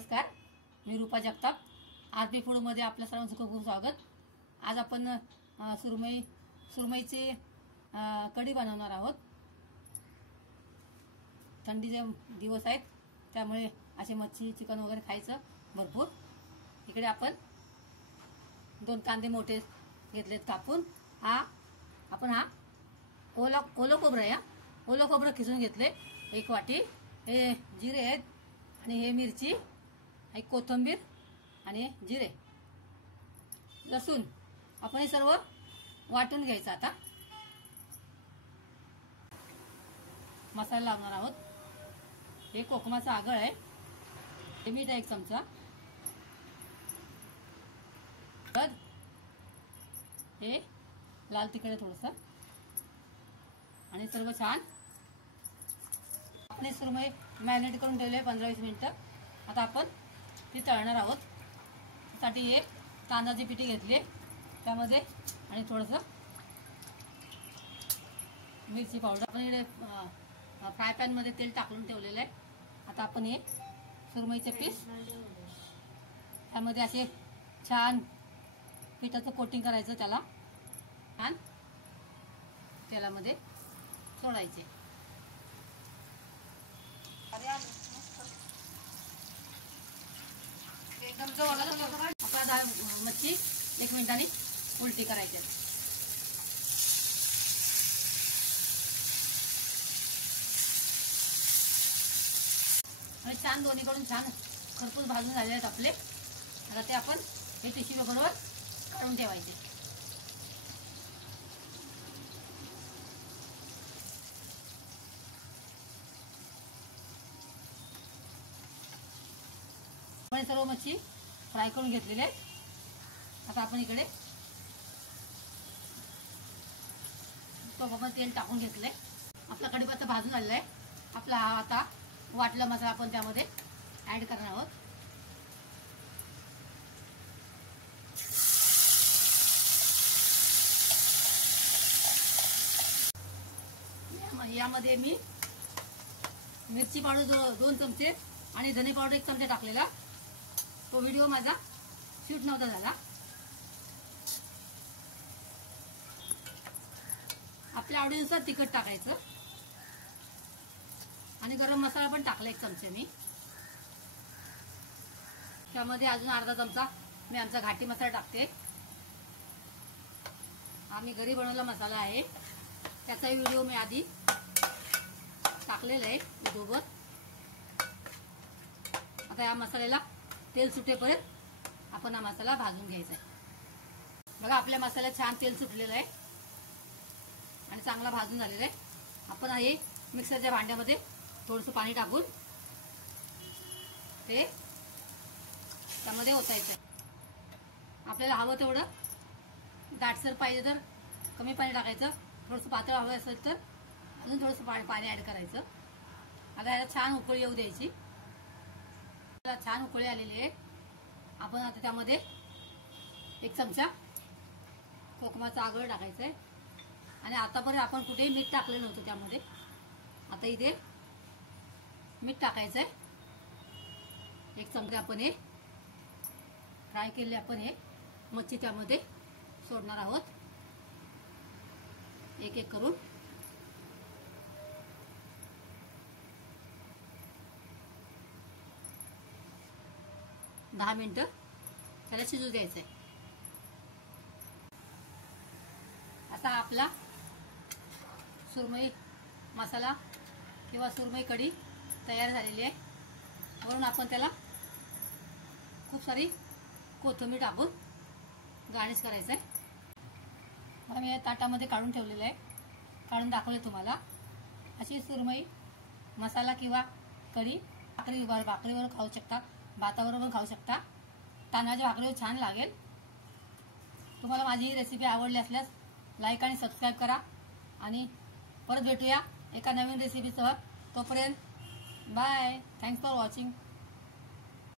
नमस्कार, मी रूपा जगताप. आरपी फूडमध्ये आपल्या सर्वांचं खूप खूप स्वागत. आज आपण सुरमईची कढी बनवणार आहोत. थंडीचे दिवस आहेत त्यामुळे असे मच्छी चिकन वगैरे खायचं भरपूर. इकडे आपण 2 कांदे मोठे घेतलेत कापून. हा ओलं खोबरं आहे. ओलं खोबरं खिसून घेतले 1 वाटी. हे जिरे आहेत आणि हे मिरची, एक कोथिंबीर आणि जिरे, लसूण. आपण हे सर्व वाटून घ्यायचं. आता मसाला लावणार आहोत. हे कोकमाचा आगळ आहे. हे मीठ आहे 1 चमचा. हे लाल तिखट आहे थोडंसं. आणि सर्व छान आपण सुरमई मॅरिनेट करून ठेवले 15-20 मिनिटं. आता आपण ती तळणार आहोत. त्यासाठी हे तांदळाची पिठी घेतली त्यामध्ये आणि थोडंसं मिरची पावडर. आपण इकडे फ्राय पॅन मध्ये तेल टाकून ठेवलेलं आहे. आता आपण हे सुरमईचे पीस त्यामध्ये असे छान पिठाचं कोटिंग करायचं. त्याला छान तेलामध्ये सोडायचे. एकदम आपला मच्छी 1 मिनिटाने उलटी करायची. आणि छान दोन्हीकडून छान खरपूस भाजून झाले आहेत आपले. आता ते आपण हे टिश्यू पेपरवर काढून ठेवायचे. आपण सर्व मच्छी फ्राय करून घेतलेले आहेत. आता आपण इकडे तोपामध्ये तेल टाकून घेतलंय. आपला कढीपत्ता भाजून आलेला आहे. आपला हा आता वाटला मसाला आपण त्यामध्ये ऍड करणार आहोत. यामध्ये मी मिरची पावडर 2 चमचे आणि धने पावडर 1 चमचा टाकलेला. तो व्हिडिओ माझा शूट नव्हता झाला. आपल्या आवडीनुसार तिखट टाकायचं. आणि गरम मसाला पण टाकला 1 चमचे मी. त्यामध्ये अजून अर्धा चमचा मी आमचा घाटी मसाला टाकते. आम्ही घरी बनवलेला मसाला आहे. त्याचाही व्हिडिओ मी आधी टाकलेला आहे युट्यूबवर. आता या मसाल्याला तेल सुटेपर्यंत आपण हा मसाला भाजून घ्यायचा आहे. बघा आपल्या मसाल्यात छान तेल सुटलेलं आहे आणि चांगला भाजून झालेला आहे. आपण हे मिक्सरच्या भांड्यामध्ये थोडंसं पाणी टाकून ते त्यामध्ये ओतायचं आहे. आपल्याला हवं तेवढं दाटसर पाहिजे तर कमी पाणी टाकायचं. थोडंसं पातळ हवं असेल तर अजून थोडंसं पाणी ऍड करायचं. आता याला छान उकळी येऊ द्यायची. छान उकळी आलेली आहे. आपण आता त्यामध्ये 1 चमचा कोकमाचा आगळ टाकायचा आहे. आणि आतापर्यंत आपण कुठेही मीठ टाकलं नव्हतं त्यामध्ये. आता इथे मीठ टाकायचं आहे 1 चमचा. आपण हे फ्राय केले आपण हे मच्छी त्यामध्ये सोडणार आहोत एक करून. दहा मिनिटं त्याला शिजू द्यायचंय. आता आपला सुरमई मसाला किंवा सुरमई कढी तयार झालेली आहे. वरून आपण त्याला खूप सारी कोथिंबीर टाकून गार्निश करायचं आहे. मी ताटामध्ये काढून ठेवलेलं आहे. काढून दाखवले तुम्हाला. अशी सुरमई मसाला किंवा कढी भाकरीवर खाऊ शकता, भाताबरोबर पण खाऊ शकता. तांदळाच्या भाकरीवर छान लागेल. तुम्हाला माझी ही रेसिपी आवडली असल्यास लाईक आणि सबस्क्राईब करा. आणि परत भेटूया एका नवीन रेसिपीसह. तोपर्यंत बाय. Thanks for watching.